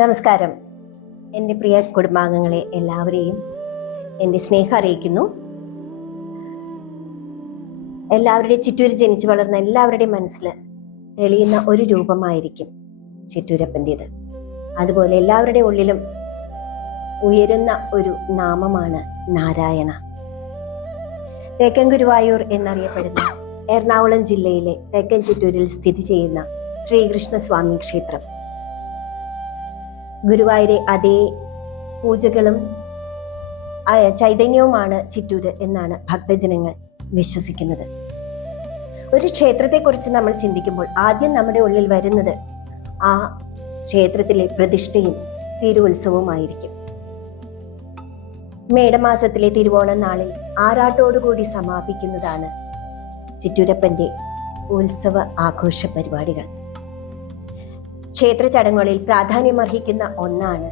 നമസ്കാരം. എൻ്റെ പ്രിയ കുടുംബാംഗങ്ങളെ എല്ലാവരെയും എൻ്റെ സ്നേഹം അറിയിക്കുന്നു. എല്ലാവരുടെയും ചിറ്റൂര് ജനിച്ചു വളർന്ന എല്ലാവരുടെയും മനസ്സിൽ തെളിയുന്ന ഒരു രൂപമായിരിക്കും ചിറ്റൂരപ്പൻ്റേത്. അതുപോലെ എല്ലാവരുടെയും ഉള്ളിലും ഉയരുന്ന ഒരു നാമമാണ് നാരായണ. തെക്കൻ ഗുരുവായൂർ എന്നറിയപ്പെടുന്ന എറണാകുളം ജില്ലയിലെ തെക്കൻ ചിറ്റൂരിൽ സ്ഥിതി ചെയ്യുന്ന ശ്രീകൃഷ്ണസ്വാമി ക്ഷേത്രം. ഗുരുവായൂരെ അതേ പൂജകളും ചൈതന്യവുമാണ് ചിറ്റൂര് എന്നാണ് ഭക്തജനങ്ങൾ വിശ്വസിക്കുന്നത്. ഒരു ക്ഷേത്രത്തെക്കുറിച്ച് നമ്മൾ ചിന്തിക്കുമ്പോൾ ആദ്യം നമ്മുടെ ഉള്ളിൽ വരുന്നത് ആ ക്ഷേത്രത്തിലെ പ്രതിഷ്ഠയും തിരുവുത്സവവുമായിരിക്കും. മേടമാസത്തിലെ തിരുവോണ നാളിൽ ആറാട്ടോടുകൂടി സമാപിക്കുന്നതാണ് ചിറ്റൂരപ്പൻ്റെ ഉത്സവ ആഘോഷ പരിപാടികൾ. ക്ഷേത്ര ചടങ്ങുകളിൽ പ്രാധാന്യമർഹിക്കുന്ന ഒന്നാണ്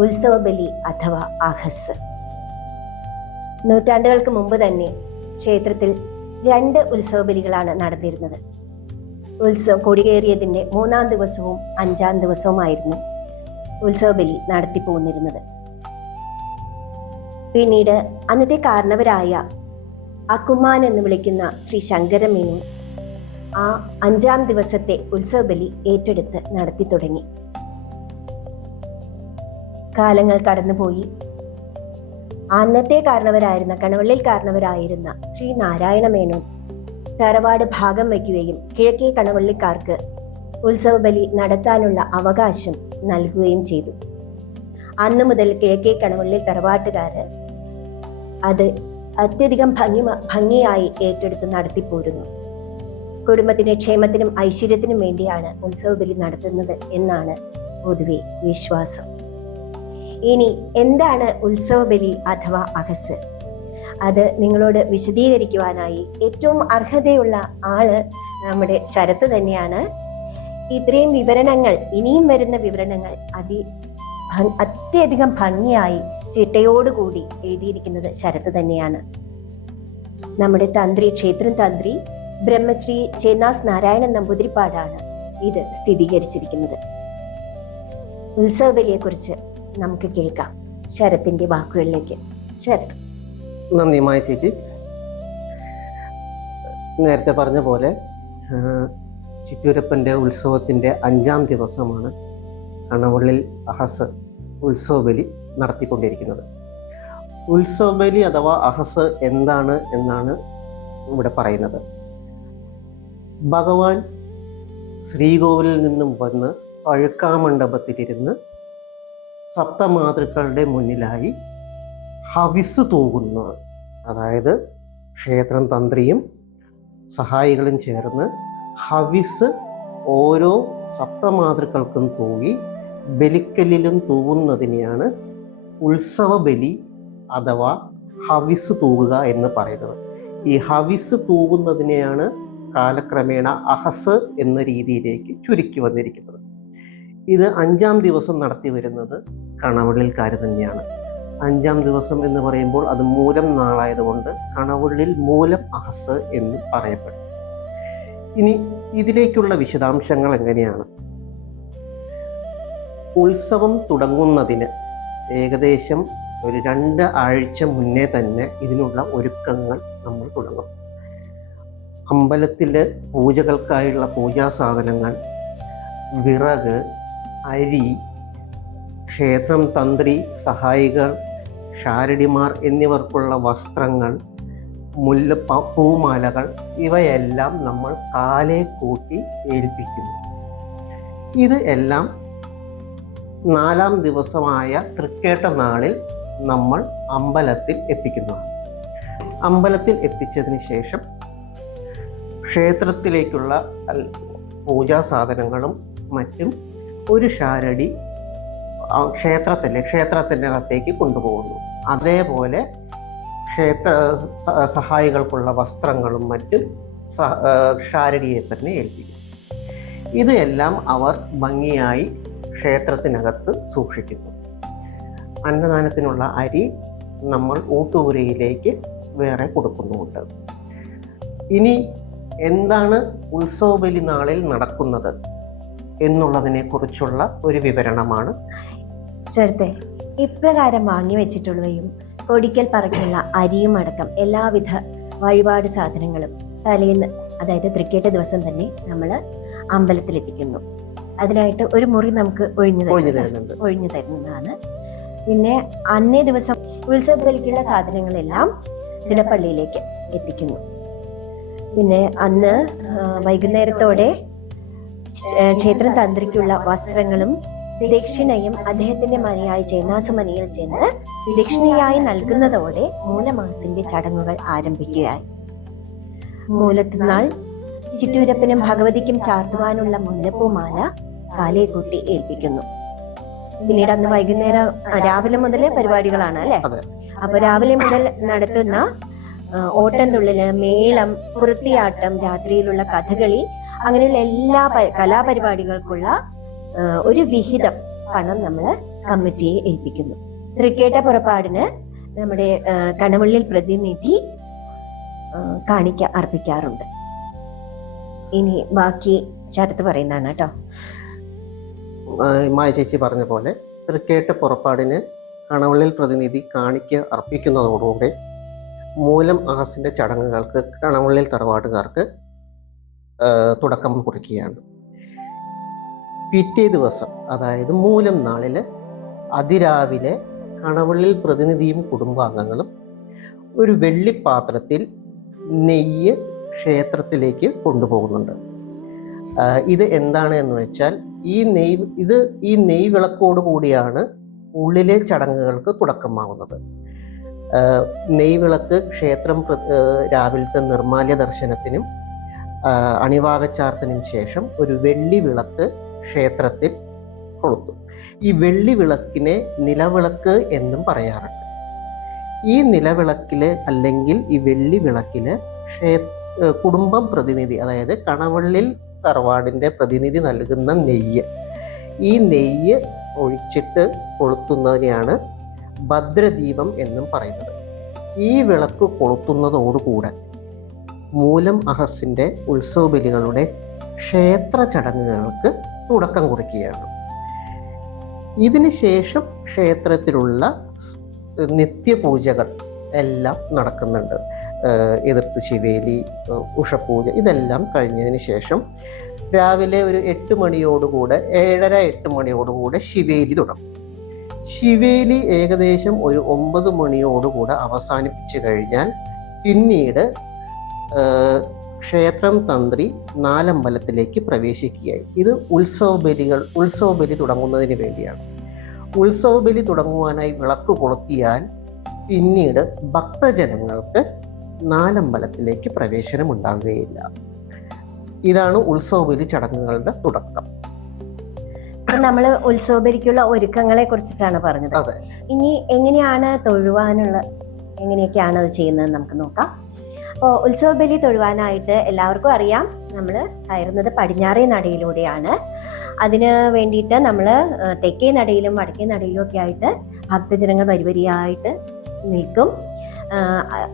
ഉത്സവ ബലി അഥവാ അഹസ്. നൂറ്റാണ്ടുകൾക്ക് മുമ്പ് തന്നെ ക്ഷേത്രത്തിൽ 2 ഉത്സവ ബലികളാണ് നടന്നിരുന്നത്. കൊടികേറിയതിൻ്റെ 3-ാം ദിവസവും 5-ാം ദിവസവുമായിരുന്നു ഉത്സവ ബലി നടത്തിപ്പോന്നിരുന്നത്. പിന്നീട് അന്നത്തെ കാരണവരായ അക്കുമാൻ എന്ന് വിളിക്കുന്ന ശ്രീ ശങ്കരമേനോൻ ആ 5-ാം ദിവസത്തെ ഉത്സവ ബലി ഏറ്റെടുത്ത് നടത്തി തുടങ്ങി. കാലങ്ങൾ കടന്നുപോയി. അന്നത്തെ കാരണവരായിരുന്ന കണവള്ളിൽ കാരണവരായിരുന്ന ശ്രീ നാരായണ മേനോൻ തറവാട് ഭാഗം വയ്ക്കുകയും കിഴക്കേ കണവള്ളിക്കാർക്ക് ഉത്സവ ബലി നടത്താനുള്ള അവകാശം നൽകുകയും ചെയ്തു. അന്നു മുതൽ കിഴക്കേ കണവള്ളി തറവാട്ടുകാര് അത് അത്യധികം ഭംഗിയായി ഏറ്റെടുത്ത് നടത്തിപ്പോരുന്നു. കുടുംബത്തിന്റെ ക്ഷേമത്തിനും ഐശ്വര്യത്തിനും വേണ്ടിയാണ് ഉത്സവ ബലി നടത്തുന്നത് എന്നാണ് പൊതുവെ വിശ്വാസം. ഇനി എന്താണ് ഉത്സവ ബലി അഥവാ അഹസ്? അത് നിങ്ങളോട് വിശദീകരിക്കുവാനായി ഏറ്റവും അർഹതയുള്ള ആള് നമ്മുടെ ശരത്ത് തന്നെയാണ്. ഇത്രയും വിവരണങ്ങൾ, ഇനിയും വരുന്ന വിവരണങ്ങൾ അത്യധികം ഭംഗിയായി ചിട്ടയോടുകൂടി എഴുതിയിരിക്കുന്നത് ശരത്ത് തന്നെയാണ്. നമ്മുടെ ക്ഷേത്രം തന്ത്രി ബ്രഹ്മശ്രീ ചേന്നാസ് നാരായണൻ നമ്പൂതിരിപ്പാടാണ് ഇത് സ്ഥിരീകരിച്ചിരിക്കുന്നത്. ഉത്സവ ബലിയെക്കുറിച്ച് നമുക്ക് കേൾക്കാം ശരത്തിന്റെ വാക്കുകളിലേക്ക്. ശരത്. നന്ദി മായ ചേച്ചി. നേരത്തെ പറഞ്ഞ പോലെ ചിറ്റൂരപ്പൻ്റെ ഉത്സവത്തിൻ്റെ 5-ാം ദിവസമാണ് കണവള്ളിൽ അഹസ് ഉത്സവ ബലി നടത്തിക്കൊണ്ടിരിക്കുന്നത്. ഉത്സവ ബലി അഥവാ അഹസ് എന്താണ് എന്നാണ് ഇവിടെ പറയുന്നത്. ഭഗവാൻ ശ്രീകോവിലിൽ നിന്നും വന്ന് പഴുക്കാമണ്ഡപത്തിലിരുന്ന് സപ്തമാതൃക്കളുടെ മുന്നിലായി ഹവിസ് തൂകുന്നത്. അതായത് ക്ഷേത്രം തന്ത്രിയും സഹായികളും ചേർന്ന് ഹവിസ് ഓരോ സപ്തമാതൃക്കൾക്കും തൂകി ബലിക്കല്ലിലും തൂവുന്നതിനെയാണ് ഉത്സവ ബലി അഥവാ ഹവിസ് തൂകുക എന്ന് പറയുന്നത്. ഈ ഹവിസ് തൂകുന്നതിനെയാണ് കാലക്രമേണ അഹസ് എന്ന രീതിയിലേക്ക് ചുരുക്കി വന്നിരിക്കുന്നത്. ഇത് 5-ാം ദിവസം നടത്തി വരുന്നത് കണവള്ളിൽക്കാർ തന്നെയാണ്. 5-ാം ദിവസം എന്ന് പറയുമ്പോൾ അത് മൂലം നാളായതുകൊണ്ട് കണവള്ളിൽ മൂലം അഹസ് എന്ന് പറയപ്പെടും. ഇനി ഇതിലേക്കുള്ള വിശദാംശങ്ങൾ എങ്ങനെയാണ്? ഉത്സവം തുടങ്ങുന്നതിന് ഏകദേശം ഒരു 2 ആഴ്ച മുന്നേ തന്നെ ഇതിനുള്ള ഒരുക്കങ്ങൾ നമ്മൾ തുടങ്ങും. അമ്പലത്തിലെ പൂജകൾക്കായുള്ള പൂജാ സാധനങ്ങൾ, വിറക്, അരി, ക്ഷേത്രം തന്ത്രി, സഹായികൾ, ഷാരടിമാർ എന്നിവർക്കുള്ള വസ്ത്രങ്ങൾ, പൂമാലകൾ ഇവയെല്ലാം നമ്മൾ കാലേ കൂട്ടി ഏൽപ്പിക്കുന്നു. ഇത് എല്ലാം 4-ാം ദിവസമായ തൃക്കേട്ട നാളിൽ നമ്മൾ അമ്പലത്തിൽ എത്തിക്കുന്നതാണ്. അമ്പലത്തിൽ എത്തിച്ചതിന് ശേഷം ക്ഷേത്രത്തിലേക്കുള്ള പൂജാ സാധനങ്ങളും മറ്റും ഒരു ഷാരടി ക്ഷേത്രത്തിനകത്തേക്ക് കൊണ്ടുപോകുന്നു. അതേപോലെ ക്ഷേത്ര സഹായികൾക്കുള്ള വസ്ത്രങ്ങളും മറ്റും ഷാരടിയെ തന്നെ ഏൽപ്പിക്കും. ഇതെല്ലാം അവർ ഭംഗിയായി ക്ഷേത്രത്തിനകത്ത് സൂക്ഷിക്കുന്നു. അന്നദാനത്തിനുള്ള അരി നമ്മൾ ഊട്ടുപുരയിലേക്ക് വേറെ കൊടുക്കുന്നുമുണ്ട്. ഇനി എന്താണ് ഉത്സവ ബലി നാളിൽ നടക്കുന്നത്? എന്നുള്ളതിനെ കുറിച്ചുള്ള ഒരു വിവരണമാണ്. ചേർത്തെ ഇപ്രകാരം വാങ്ങി വെച്ചിട്ടുള്ളവയും കൊടിക്കൽ പറക്കുള്ള അരിയും അടക്കം എല്ലാവിധ വഴിപാട് സാധനങ്ങളും തലേന്ന്, അതായത് തൃക്കേട്ട ദിവസം തന്നെ നമ്മൾ അമ്പലത്തിലെത്തിക്കുന്നു. അതിനായിട്ട് ഒരു മുറി നമുക്ക് ഒഴിഞ്ഞു തരുന്നതാണ്. പിന്നെ അന്നേ ദിവസം ഉത്സവബലിക്കുള്ള സാധനങ്ങളെല്ലാം തിടപ്പള്ളിയിലേക്ക് എത്തിക്കുന്നു. പിന്നെ അന്ന് വൈകുന്നേരത്തോടെ ക്ഷേത്രം തന്ത്രിക്കുള്ള വസ്ത്രങ്ങളും ദക്ഷിണയും അദ്ദേഹത്തിന്റെ മനയായി ചേന്നാസുമനയിൽ ചെന്ന് ദക്ഷിണയായി നൽകുന്നതോടെ മൂലമാസിന്റെ ചടങ്ങുകൾ ആരംഭിക്കുകയായി. മൂലത്തിനാൾ ചിറ്റൂരപ്പനും ഭഗവതിക്കും ചാർത്തുവാനുള്ള മുല്ലപ്പൂമാല കാലയെ കൂട്ടി ഏൽപ്പിക്കുന്നു. പിന്നീട് അന്ന് വൈകുന്നേരം രാവിലെ മുതൽ പരിപാടികളാണ് അല്ലെ. അപ്പൊ രാവിലെ മുതൽ നടത്തുന്ന ഓട്ടംതുള്ളല്, മേളം, കുറുത്തിയാട്ടം, രാത്രിയിലുള്ള കഥകളി, അങ്ങനെയുള്ള എല്ലാ കലാപരിപാടികൾക്കുള്ള ഒരു വിഹിതം പണം നമ്മൾ കമ്മിറ്റിയെ ഏൽപ്പിക്കുന്നു. തൃക്കേട്ട പുറപ്പാടിന് നമ്മുടെ കണവള്ളിൽ പ്രതിനിധി കാണിക്ക അർപ്പിക്കാറുണ്ട്. ഇനി ബാക്കി ശരത്ത് പറയുന്നതാണ് കേട്ടോ. മായ ചേച്ചി പറഞ്ഞ പോലെ തൃക്കേട്ട പുറപ്പാടിന് കണവള്ളിൽ പ്രതിനിധി കാണിക്ക അർപ്പിക്കുന്നതോടുകൂടെ മൂലം അഹസിന്റെ ചടങ്ങുകൾക്ക് കണവള്ളിൽ തറവാട്ടുകാർക്ക് തുടക്കം കുറിക്കുകയാണ്. പിറ്റേ ദിവസം, അതായത് മൂലം നാളില് അതിരാവിലെ കണവള്ളിൽ പ്രതിനിധിയും കുടുംബാംഗങ്ങളും ഒരു വെള്ളിപ്പാത്രത്തിൽ നെയ്യ് ക്ഷേത്രത്തിലേക്ക് കൊണ്ടുപോകുന്നുണ്ട്. ഇത് എന്താണ് എന്ന് വെച്ചാൽ ഈ നെയ് വിളക്കോട് കൂടിയാണ് ഉള്ളിലെ ചടങ്ങുകൾക്ക് തുടക്കമാവുന്നത്. നെയ് വിളക്ക് ക്ഷേത്രം രാവിലത്തെ നിർമ്മാല്യ ദർശനത്തിനും അണിവാകച്ചാർത്തിനും ശേഷം ഒരു വെള്ളി വിളക്ക് ക്ഷേത്രത്തിൽ കൊളുത്തും. ഈ വെള്ളി വിളക്കിനെ നിലവിളക്ക് എന്നും പറയാറുണ്ട്. ഈ നിലവിളക്കില് അല്ലെങ്കിൽ ഈ വെള്ളി വിളക്കില് കുടുംബം പ്രതിനിധി, അതായത് കണവള്ളിൽ തറവാടിന്റെ പ്രതിനിധി നൽകുന്ന നെയ്യ്, ഈ നെയ്യ് ഒഴിച്ചിട്ട് കൊളുത്തുന്നതിനെയാണ് ഭദ്രദീപം എന്നും പറയുന്നത്. ഈ വിളക്ക് കൊളുത്തുന്നതോടുകൂടെ മൂലം അഹസിന്റെ ഉത്സവ ബലികളുടെ ക്ഷേത്ര ചടങ്ങുകൾക്ക് തുടക്കം കുറിക്കുകയാണ്. ഇതിന് ശേഷം ക്ഷേത്രത്തിലുള്ള നിത്യപൂജകൾ എല്ലാം നടക്കുന്നുണ്ട്. എതിർത്ത് ശിവേലി, ഉഷപൂജ, ഇതെല്ലാം കഴിഞ്ഞതിന് ശേഷം രാവിലെ ഒരു 8 മണിയോടുകൂടെ 7:30-8 മണിയോടുകൂടെ ശിവേലി തുടങ്ങും. ശിവേലി ഏകദേശം ഒരു 9 മണിയോടുകൂടെ അവസാനിപ്പിച്ചു കഴിഞ്ഞാൽ പിന്നീട് ക്ഷേത്രം തന്ത്രി നാലമ്പലത്തിലേക്ക് പ്രവേശിക്കുകയായി. ഇത് ഉത്സവ ബലി തുടങ്ങുന്നതിന് വേണ്ടിയാണ്. ഉത്സവ ബലി തുടങ്ങുവാനായി വിളക്ക് കൊളുത്തിയാൽ പിന്നീട് ഭക്തജനങ്ങൾക്ക് നാലമ്പലത്തിലേക്ക് പ്രവേശനം ഉണ്ടാകുകയില്ല. ഇതാണ് ഉത്സവ ബലി ചടങ്ങുകളുടെ തുടക്കം. നമ്മൾ ഉത്സവ ബലിക്കുള്ള ഒരുക്കങ്ങളെ കുറിച്ചിട്ടാണ് പറഞ്ഞത്. ഇനി എങ്ങനെയാണ് എങ്ങനെയൊക്കെയാണ് അത് ചെയ്യുന്നത് നമുക്ക് നോക്കാം. അപ്പോൾ ഉത്സവ ബലി തൊഴുവാനായിട്ട് എല്ലാവർക്കും അറിയാം, നമ്മൾ കയറുന്നത് പടിഞ്ഞാറേ നടയിലൂടെയാണ്. അതിന് വേണ്ടിയിട്ട് നമ്മൾ തെക്കേ നടയിലും വടക്കേ നടയിലും ഒക്കെ ആയിട്ട് ഭക്തജനങ്ങൾ വരിവരിയായിട്ട് നിൽക്കും.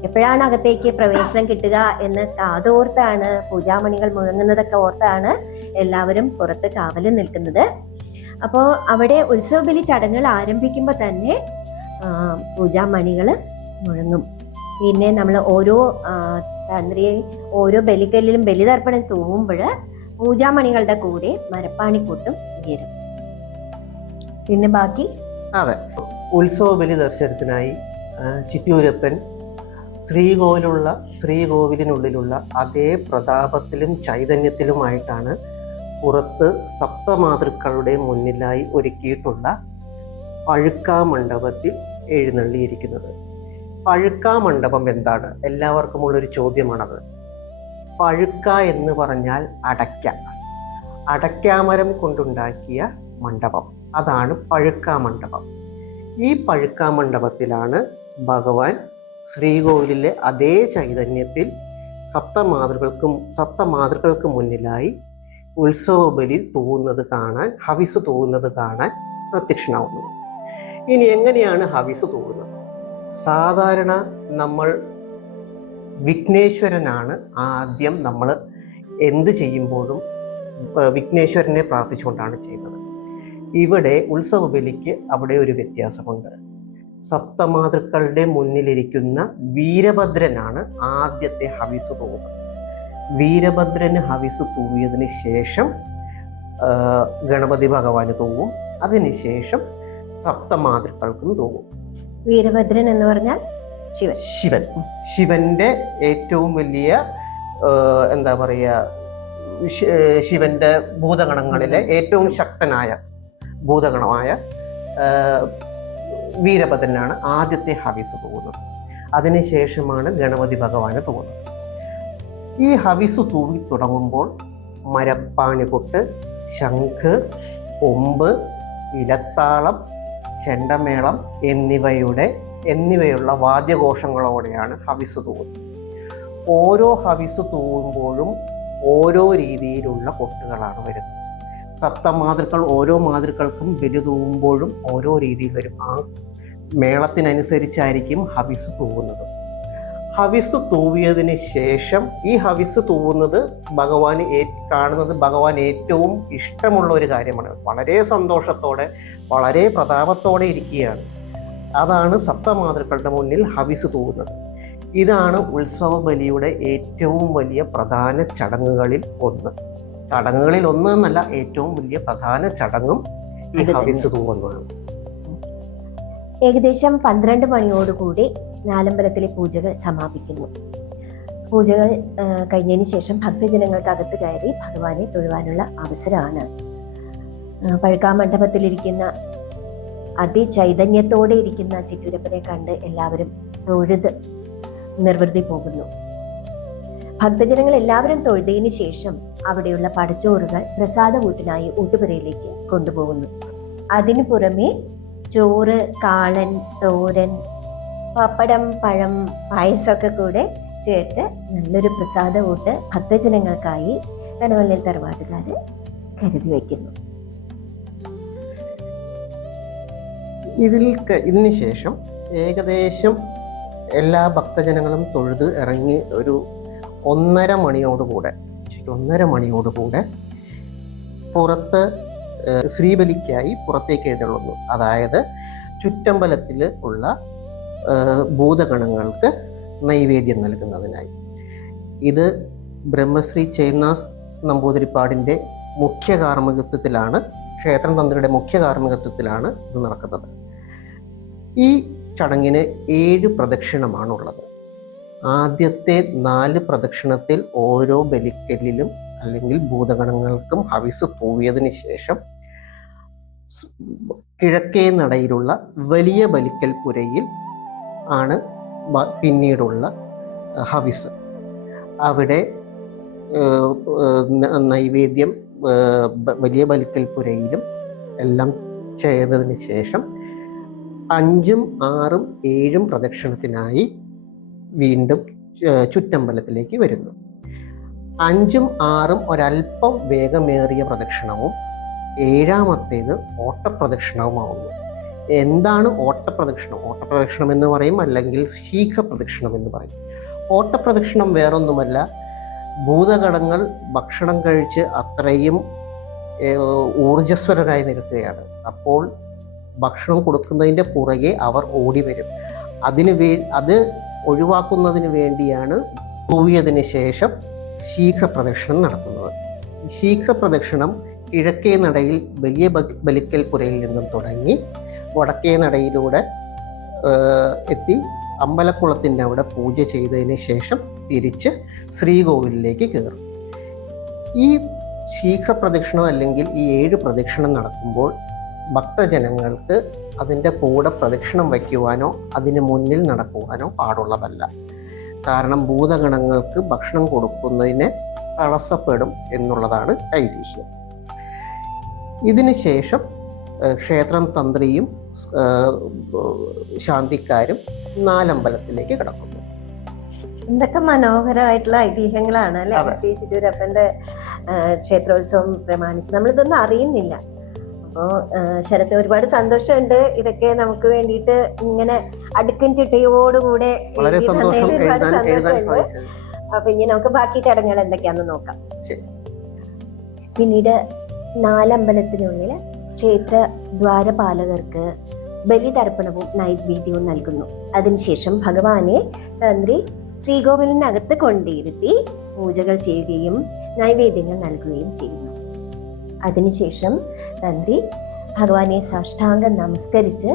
എപ്പോഴാണ് അകത്തേക്ക് പ്രവേശനം കിട്ടുക എന്ന് കാതോർത്താണ്, പൂജാമണികൾ മുഴങ്ങുന്നതൊക്കെ ഓർത്താണ് എല്ലാവരും പുറത്ത് കാവല് നിൽക്കുന്നത്. അപ്പോൾ അവിടെ ഉത്സവ ബലി ചടങ്ങുകൾ ആരംഭിക്കുമ്പോൾ തന്നെ പൂജാമണികൾ മുഴങ്ങും. പിന്നെ നമ്മൾ ഓരോ തന്ത്രിയെ ഓരോ ബലിക്കല്ലിലും ബലിതർപ്പണം തൂവുമ്പോൾ പൂജാമണികളുടെ കൂടെ മരപ്പാണിക്കൂട്ടും ഉയരും. പിന്നെ ബാക്കി ഉത്സവ ബലി ദർശനത്തിനായി ചിറ്റൂരപ്പൻ ശ്രീകോവിലിനുള്ളിലുള്ള അതേ പ്രതാപത്തിലും ചൈതന്യത്തിലുമായിട്ടാണ് പുറത്ത് സപ്തമാതൃക്കളുടെ മുന്നിലായി ഒരുക്കിയിട്ടുള്ള പഴുക്കാമണ്ഡപത്തിൽ എഴുന്നള്ളിയിരിക്കുന്നത്. പഴുക്കാമണ്ഡപം എന്താണ്? എല്ലാവർക്കുമുള്ളൊരു ചോദ്യമാണത്. പഴുക്ക എന്ന് പറഞ്ഞാൽ അടയ്ക്കാമരം കൊണ്ടുണ്ടാക്കിയ മണ്ഡപം, അതാണ് പഴുക്കാമണ്ഡപം. ഈ പഴുക്കാമണ്ഡപത്തിലാണ് ഭഗവാൻ ശ്രീകോവിലിലെ അതേ ചൈതന്യത്തിൽ സപ്തമാതൃകൾക്ക് മുന്നിലായി ഉത്സവ ബലി ഹവിസ് തൂവുന്നത് കാണാൻ പ്രത്യക്ഷനാവുന്നത്. ഇനി എങ്ങനെയാണ് ഹവിസ് തൂവുന്നത്? സാധാരണ നമ്മൾ വിഘ്നേശ്വരനാണ് ആദ്യം നമ്മൾ എന്ത് ചെയ്യുമ്പോഴും വിഘ്നേശ്വരനെ പ്രാർത്ഥിച്ചുകൊണ്ടാണ് ചെയ്യുന്നത്. ഇവിടെ ഉത്സവ ബലിക്ക് അവിടെ ഒരു വ്യത്യാസമുണ്ട്. സപ്തമാതൃക്കളുടെ മുന്നിലിരിക്കുന്ന വീരഭദ്രനാണ് ആദ്യത്തെ ഹവിസ് തൂവുന്നത്. വീരഭദ്രന് ഹവിസ് തൂവിയതിന് ശേഷം ഗണപതി ഭഗവാന് തൂവും. അതിനുശേഷം സപ്തമാതൃക്കൾക്കും തൂവും. വീരഭദ്രൻ എന്ന് പറഞ്ഞാൽ ശിവന്റെ ഏറ്റവും വലിയ എന്താ പറയുക, ശിവന്റെ ഭൂതഗണങ്ങളിലെ ഏറ്റവും ശക്തനായ ഭൂതഗണമായ വീരഭദ്രനാണ് ആദ്യത്തെ ഹവിസ് തൂവുന്നത്. അതിനുശേഷമാണ് ഗണപതി ഭഗവാന് തൂവുന്നത്. ഈ ഹവിസ് തൂവി തുടങ്ങുമ്പോൾ മരപ്പാണികൊട്ട്, ശംഖ്, കൊമ്പ്, ഇലത്താളം, ചെണ്ടമേളം എന്നിവയുള്ള വാദ്യഘോഷങ്ങളോടെയാണ് ഹവിസ് തൂവുന്നത്. ഓരോ ഹവിസ് തൂവുമ്പോഴും ഓരോ രീതിയിലുള്ള കൊട്ടുകളാണ് വരുന്നത്. സപ്തമാതൃക്കൾ ഓരോ മാതൃക്കൾക്കും ബലി തൂവുമ്പോഴും ഓരോ രീതിയിൽ വരും. ആ മേളത്തിനനുസരിച്ചായിരിക്കും ഹവിസ് തൂവുന്നത്. ഹവിസ് തൂവിയതിന് ശേഷം ഈ ഹവിസ് തൂവുന്നത് കാണുന്നത് ഭഗവാൻ ഏറ്റവും ഇഷ്ടമുള്ള ഒരു കാര്യമാണ്. വളരെ സന്തോഷത്തോടെ, വളരെ പ്രതാപത്തോടെ ഇരിക്കുകയാണ്. അതാണ് സപ്തമാതൃക്കളുടെ മുന്നിൽ ഹവിസ് തൂവുന്നത്. ഇതാണ് ഉത്സവ ബലിയുടെ ഏറ്റവും വലിയ പ്രധാന ചടങ്ങുകളിൽ ഒന്ന്. എന്നല്ല, ഏറ്റവും വലിയ പ്രധാന ചടങ്ങും ഈ ഹവിസ് തൂവുന്നതാണ്. ഏകദേശം 12 മണിയോടുകൂടി നാലമ്പലത്തിലെ പൂജകൾ സമാപിക്കുന്നു. പൂജകൾ കഴിഞ്ഞതിന് ശേഷം ഭക്തജനങ്ങൾക്ക് അകത്ത് കയറി ഭഗവാനെ തൊഴുവാനുള്ള അവസരമാണ്. പഴുക്കാമണ്ഡപത്തിലിരിക്കുന്ന അതിചൈതന്യത്തോടെ ഇരിക്കുന്ന ചിറ്റൂരപ്പനെ കണ്ട് എല്ലാവരും തൊഴുത് നിർവൃതി പോകുന്നു. ഭക്തജനങ്ങൾ എല്ലാവരും തൊഴുതതിന് ശേഷം അവിടെയുള്ള പടച്ചോറുകൾ പ്രസാദകൂട്ടിനായി ഊട്ടുപുരയിലേക്ക് കൊണ്ടുപോകുന്നു. അതിനു പുറമെ ചോറ്, കാളൻ, തോരൻ, പപ്പടം, പഴം, പായസമൊക്കെ കൂടെ ചേർത്ത് നല്ലൊരു പ്രസാദകൂട്ട് ഭക്തജനങ്ങൾക്കായി കടവല്ലൽ തറവാട്ടുകാർ കരുതി വയ്ക്കുന്നു. ഇതിന് ശേഷം ഏകദേശം എല്ലാ ഭക്തജനങ്ങളും തൊഴുത് ഇറങ്ങി ഒരു 1:30 മണിയോടുകൂടെ പുറത്ത് ശ്രീബലിക്കായി പുറത്തേക്ക് എഴുന്നള്ളുന്നു. അതായത് ചുറ്റമ്പലത്തിൽ ഉള്ള ഭൂതഗണങ്ങൾക്ക് നൈവേദ്യം നൽകുന്നതിനായി. ഇത് ബ്രഹ്മശ്രീ ചേന്നാസ് നമ്പൂതിരിപ്പാടിൻ്റെ മുഖ്യ കാർമ്മികത്വത്തിലാണ്, ക്ഷേത്രം തന്ത്രിയുടെ മുഖ്യ കാർമ്മികത്വത്തിലാണ് ഇത് നടക്കുന്നത്. ഈ ചടങ്ങിന് 7 പ്രദക്ഷിണമാണുള്ളത്. ആദ്യത്തെ 4 പ്രദക്ഷിണത്തിൽ ഓരോ ബലിക്കല്ലിലും അല്ലെങ്കിൽ ഭൂതഗണങ്ങൾക്കും ഹവിസ് തൂവിയതിന് ശേഷം കിഴക്കേ നടയിലുള്ള വലിയ ബലിക്കൽ പുരയിൽ ആണ് പിന്നീടുള്ള ഹവിസ്. അവിടെ നൈവേദ്യം വലിയ ബലിക്കൽ പുരയിലും എല്ലാം ചെയ്തതിന് ശേഷം 5, 6, 7 പ്രദക്ഷിണത്തിനായി വീണ്ടും ചുറ്റമ്പലത്തിലേക്ക് വരുന്നു. 5, 6 ഒരല്പം വേഗമേറിയ പ്രദക്ഷിണവും 7ാമത്തേത് ഓട്ടപ്രദക്ഷിണവുമാവുന്നു. എന്താണ് ഓട്ടപ്രദക്ഷിണം? ഓട്ടപ്രദക്ഷിണം എന്ന് പറയും, അല്ലെങ്കിൽ ശീഘ്രപ്രദക്ഷിണം എന്ന് പറയും. ഓട്ടപ്രദക്ഷിണം വേറൊന്നുമല്ല, ഭൂതഗണങ്ങൾ ഭക്ഷണം കഴിച്ച് അത്രയും ഊർജ്ജസ്വലരായി നിൽക്കുകയാണ്. അപ്പോൾ ഭക്ഷണം കൊടുക്കുന്നതിൻ്റെ പുറകെ അവർ ഓടി വരും. അത് ഒഴിവാക്കുന്നതിന് വേണ്ടിയാണ് തൂവിയതിന് ശേഷം ശീഘ്രപ്രദക്ഷിണം നടത്തുന്നത്. ശീഘ്രപ്രദക്ഷിണം കിഴക്കേ നടയിൽ വലിയ ബലിക്കൽ പുരയിൽ നിന്നും തുടങ്ങി വടക്കേ നടയിലൂടെ എത്തി അമ്പലക്കുളത്തിൻ്റെ അവിടെ പൂജ ചെയ്തതിന് ശേഷം തിരിച്ച് ശ്രീകോവിലിലേക്ക് കയറും. ഈ ശീഘ്രപ്രദക്ഷിണം അല്ലെങ്കിൽ ഈ 7 പ്രദക്ഷിണം നടക്കുമ്പോൾ ഭക്തജനങ്ങൾക്ക് അതിൻ്റെ കൂടെ പ്രദക്ഷിണം വയ്ക്കുവാനോ അതിന് മുന്നിൽ നടക്കുവാനോ പാടുള്ളതല്ല. കാരണം ഭൂതഗണങ്ങൾക്ക് ഭക്ഷണം കൊടുക്കുന്നതിന് തടസ്സപ്പെടും എന്നുള്ളതാണ് ഐതിഹ്യം. ഇതിന് ശേഷം ക്ഷേത്രം തന്ത്രിയും ശാന്തിക്കാരും നാലമ്പലത്തിലേക്ക് കടക്കുന്നു. എന്തൊക്കെ മനോഹരമായിട്ടുള്ള ഐതിഹ്യങ്ങളാണ് അല്ലെ ശ്രീ ചിറ്റൂരപ്പന്റെ ക്ഷേത്രോത്സവം പ്രമാണിച്ച്. നമ്മളിതൊന്നും അറിയുന്നില്ല. അപ്പോൾ ശരത്ത് ഒരുപാട് സന്തോഷമുണ്ട്. ഇതൊക്കെ നമുക്ക് വേണ്ടിയിട്ട് ഇങ്ങനെ അടുക്കും ചിട്ടയോടുകൂടെ വളരെ ഒരുപാട് സന്തോഷമുണ്ട്. അപ്പൊ ഇനി നമുക്ക് ബാക്കി ചടങ്ങുകൾ എന്തൊക്കെയാണെന്ന് നോക്കാം. പിന്നീട് നാലമ്പലത്തിനുള്ളിൽ ക്ഷേത്ര ദ്വാരപാലകർക്ക് ബലിതർപ്പണവും നൈവേദ്യവും നൽകുന്നു. അതിനുശേഷം ഭഗവാനെ തന്ത്രി ശ്രീകോവിലിനകത്ത് കൊണ്ടിരുത്തി പൂജകൾ ചെയ്യുകയും നൈവേദ്യങ്ങൾ നൽകുകയും ചെയ്യുന്നു. അതിനുശേഷം തന്ത്രി ഭഗവാനെ സാഷ്ടാംഗം നമസ്കരിച്ച്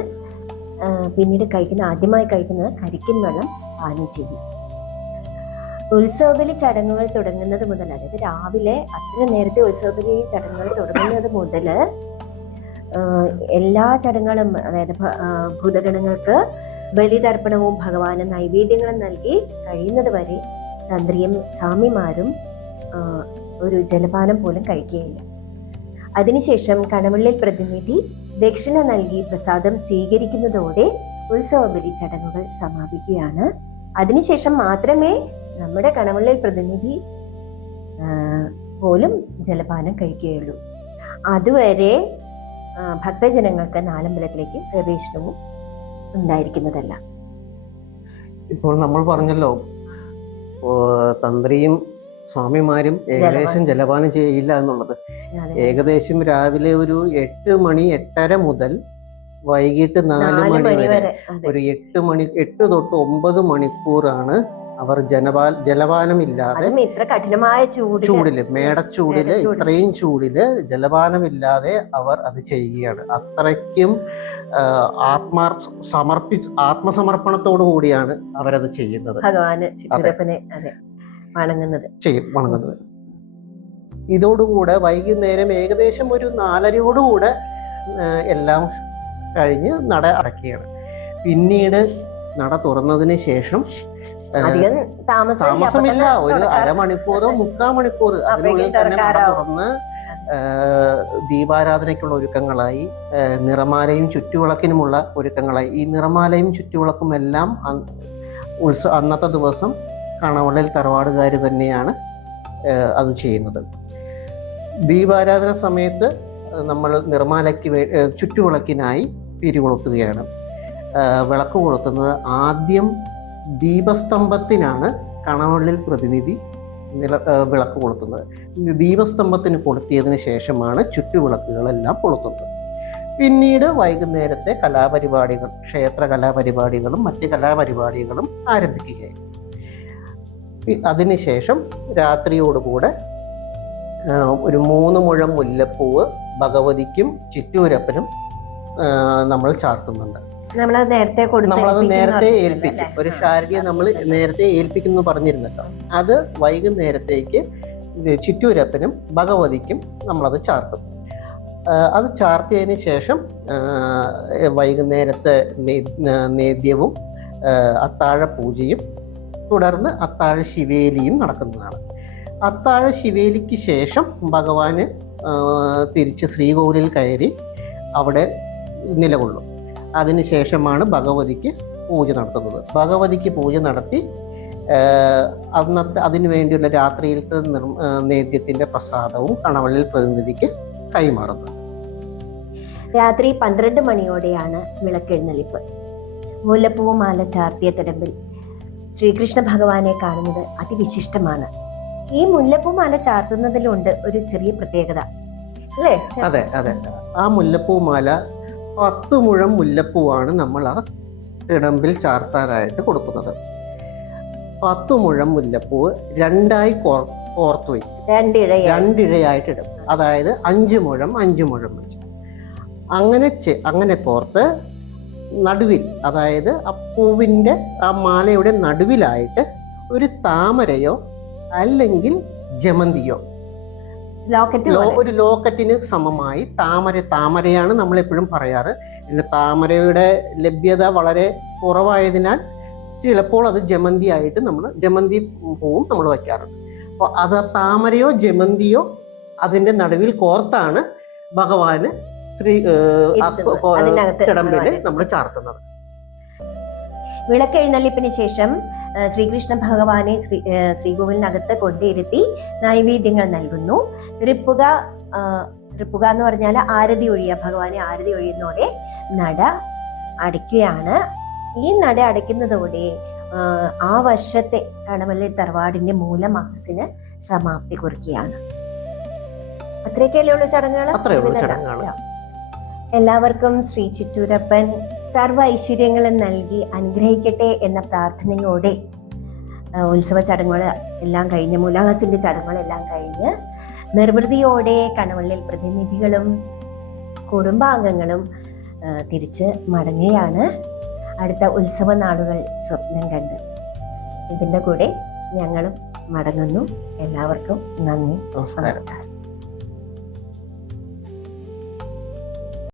പിന്നീട് ആദ്യമായി കഴിക്കുന്നത് കരിക്കിൻ വെള്ളം പാനം ചെയ്യും. ഉത്സവബലി ചടങ്ങുകൾ തുടങ്ങുന്നത് മുതൽ, അതായത് രാവിലെ അത്ര നേരത്തെ ഉത്സവബലി ചടങ്ങുകൾ തുടങ്ങുന്നത് മുതൽ എല്ലാ ചടങ്ങുകളും, അതായത് ഭൂതഗണങ്ങൾക്ക് ബലിതർപ്പണവും ഭഗവാന് നൈവേദ്യങ്ങളും നൽകി കഴിയുന്നത് വരെ തന്ത്രിയും സ്വാമിമാരും ഒരു ജലപാനം പോലും കഴിക്കുകയില്ല. അതിനുശേഷം കണവള്ളിൽ പ്രതിനിധി ദക്ഷിണ നൽകി പ്രസാദം സ്വീകരിക്കുന്നതോടെ ഉത്സവബലി ചടങ്ങുകൾ സമാപിക്കുകയാണ്. അതിനുശേഷം മാത്രമേ നമ്മുടെ കണവള്ളിൽ പ്രതിനിധി പോലും ജലപാനം കഴിക്കുകയുള്ളൂ. അതുവരെ ഭക്തജനങ്ങൾക്ക് നാലമ്പലത്തിലേക്ക് പ്രവേശനവും ഉണ്ടായിരിക്കുന്നതല്ല. ഇപ്പോൾ നമ്മൾ പറഞ്ഞല്ലോ, തന്ത്രിയും സ്വാമിമാരും ഏകദേശം ജലപാനം ചെയ്യില്ല എന്നുള്ളത്. ഏകദേശം രാവിലെ ഒരു 8 മണി 8:30 മുതൽ വൈകിട്ട് 4 മണി വരെ ഒരു 8 തൊട്ട് 9 മണിക്കൂറാണ് അവർ ജലപാനമില്ലാതെ, ഇത്ര കഠിനമായ ചൂടില്, മേടച്ചൂടില്, ഇത്രയും ചൂടില് ജലപാനമില്ലാതെ അവർ അത് ചെയ്യുകയാണ്. അത്രയ്ക്കും ആത്മസമർപ്പണത്തോടു കൂടിയാണ് അവരത് ചെയ്യുന്നത്, വണങ്ങുന്നത്. ഇതോടുകൂടെ വൈകുന്നേരം ഏകദേശം ഒരു 4:30 എല്ലാം കഴിഞ്ഞ് നട അടയ്ക്കുകയാണ്. പിന്നീട് നട തുറന്നതിന് ശേഷം താമസമില്ല, ഒരു അരമണിക്കൂറോ 3/4 മണിക്കൂർ അതിനുള്ളിൽ തന്നെ നട തുറന്ന് ദീപാരാധനയ്ക്കുള്ള ഒരുക്കങ്ങളായി, നിറമാലയും ചുറ്റുവിളക്കിനുമുള്ള ഒരുക്കങ്ങളായി. ഈ നിറമാലയും ചുറ്റുവിളക്കും എല്ലാം അന്നത്തെ ദിവസം കണവള്ളിൽ തറവാടുകാർ തന്നെയാണ് അത് ചെയ്യുന്നത്. ദീപാരാധന സമയത്ത് നമ്മൾ നിർമ്മാലയ്ക്ക് ചുറ്റുവിളക്കിനായി തിരികൊളുത്തുകയാണ്. വിളക്ക് കൊളുത്തുന്നത് ആദ്യം ദീപസ്തംഭത്തിനാണ് കണവള്ളിൽ പ്രതിനിധി വിളക്ക് കൊളുത്തുന്നത്. ദീപസ്തംഭത്തിന് കൊളുത്തിയതിന് ശേഷമാണ് ചുറ്റുവിളക്കുകളെല്ലാം കൊളുത്തുന്നത്. പിന്നീട് വൈകുന്നേരത്തെ കലാപരിപാടികൾ, ക്ഷേത്ര കലാപരിപാടികളും മറ്റ് കലാപരിപാടികളും ആരംഭിക്കുകയായി. അതിനുശേഷം രാത്രിയോടുകൂടെ ഒരു 3 മുഴം മുല്ലപ്പൂവ് ഭഗവതിക്കും ചിറ്റൂരപ്പനും നമ്മൾ ചാർത്തുന്നുണ്ട്. നമ്മളത് നേരത്തെ ഏൽപ്പിക്കും. ഒരു ശാരടിയെ നമ്മൾ നേരത്തെ ഏൽപ്പിക്കുന്നു പറഞ്ഞിരുന്നല്ലോ. അത് വൈകുന്നേരത്തേക്ക് ചിറ്റൂരപ്പനും ഭഗവതിക്കും നമ്മളത് ചാർത്തും. അത് ചാർത്തിയതിന് ശേഷം വൈകുന്നേരത്തെ നേദ്യവും അത്താഴ പൂജയും തുടർന്ന് അത്താഴ ശിവേലിയും നടക്കുന്നതാണ്. അത്താഴ ശിവേലിക്ക് ശേഷം ഭഗവാന് തിരിച്ച് ശ്രീകോവിലിൽ കയറി അവിടെ നിലകൊള്ളും. അതിനുശേഷമാണ് ഭഗവതിക്ക് പൂജ നടത്തുന്നത്. ഭഗവതിക്ക് പൂജ നടത്തി അന്നത്തെ അതിനു വേണ്ടിയുള്ള രാത്രിയിലത്തെ നേദ്യത്തിൻ്റെ പ്രസാദവും കണവള്ളിൽ പ്രതിനിധിക്ക് കൈമാറുന്നു. രാത്രി 12 മണിയോടെയാണ് വിളക്കെഴുന്നള്ളിപ്പ്. മുല്ലപ്പൂവ് മാല ചാർത്തിയ തിടമ്പിൽ ശ്രീകൃഷ്ണ ഭഗവാനെ കാണുന്നത് അതിവിശിഷ്ടമാണ്. ഈ മുല്ലപ്പൂ മാല ചാർത്തുന്നതിലുണ്ട് ഒരു ചെറിയ പ്രത്യേകത, അല്ലേ? അതെ അതെ. ആ മുല്ലപ്പൂ മാല 10 മുഴം മുല്ലപ്പൂവാണ് നമ്മൾ ആ തിടമ്പിൽ ചാർത്താനായിട്ട് കൊടുക്കുന്നത്. 10 മുഴം മുല്ലപ്പൂവ് 2ആയി കോർത്തു വയ്ക്കും. 2 ഇഴയായിട്ട് ഇടും. അതായത് 5 മുഴം 5 മുഴം വെച്ച് അങ്ങനെ കോർത്ത് നടുവിൽ, അതായത് ആ പൂവിൻ്റെ ആ മാലയുടെ നടുവിലായിട്ട് ഒരു താമരയോ അല്ലെങ്കിൽ ജമന്തിയോ, ഒരു ലോക്കറ്റിന് സമമായി താമരയാണ് നമ്മൾ എപ്പോഴും പറയാറ്. പിന്നെ താമരയുടെ ലഭ്യത വളരെ കുറവായതിനാൽ ചിലപ്പോൾ അത് ജമന്തി പൂവും നമ്മൾ വയ്ക്കാറുണ്ട്. അപ്പോൾ അത് താമരയോ ജമന്തിയോ അതിൻ്റെ നടുവിൽ കോർത്താണ് ഭഗവാന് തിടമ്പില് നമ്മൾ ചാർത്തുന്നത്. വിളക്കെഴുന്നള്ളിപ്പിന് ശേഷം ശ്രീകൃഷ്ണ ഭഗവാനെ ശ്രീകോവിലിനകത്ത് കൊണ്ടിരുത്തി നൈവേദ്യങ്ങൾ നൽകുന്നു. തൃപ്പുക എന്ന് പറഞ്ഞാൽ ആരതി ഒഴിയുക. ഭഗവാനെ ആരതി ഒഴിയുന്നതോടെ നട അടയ്ക്കുകയാണ്. ഈ നട അടയ്ക്കുന്നതോടെ ആ വർഷത്തെ കണവള്ളി തറവാടിന്റെ മൂലമഹസിന് സമാപ്തി കുറിക്കുകയാണ്. അത്രയൊക്കെയല്ലേ ഉള്ളൂ ചടങ്ങുകൾ? അത്രയേ ഉള്ളൂ ഇതിലല്ല. ചടങ്ങുകൾ. എല്ലാവർക്കും ശ്രീ ചിറ്റൂരപ്പൻ സർവ്വ ഐശ്വര്യങ്ങളും നൽകി അനുഗ്രഹിക്കട്ടെ എന്ന പ്രാർത്ഥനയോടെ ഉത്സവ ചടങ്ങുകൾ എല്ലാം കഴിഞ്ഞ്, മുലാഹസിന്റെ ചടങ്ങുകളെല്ലാം കഴിഞ്ഞ് നിർവൃതിയോടെ കണവള്ളിൽ പ്രതിനിധികളും കുടുംബാംഗങ്ങളും തിരിച്ച് മടങ്ങുകയാണ്. അടുത്ത ഉത്സവ നാളുകൾ സ്വപ്നം കണ്ട് ഇതിൻ്റെ കൂടെ ഞങ്ങളും മടങ്ങുന്നു. എല്ലാവർക്കും നന്ദി, നമസ്കാരം. നമസ്കാരം.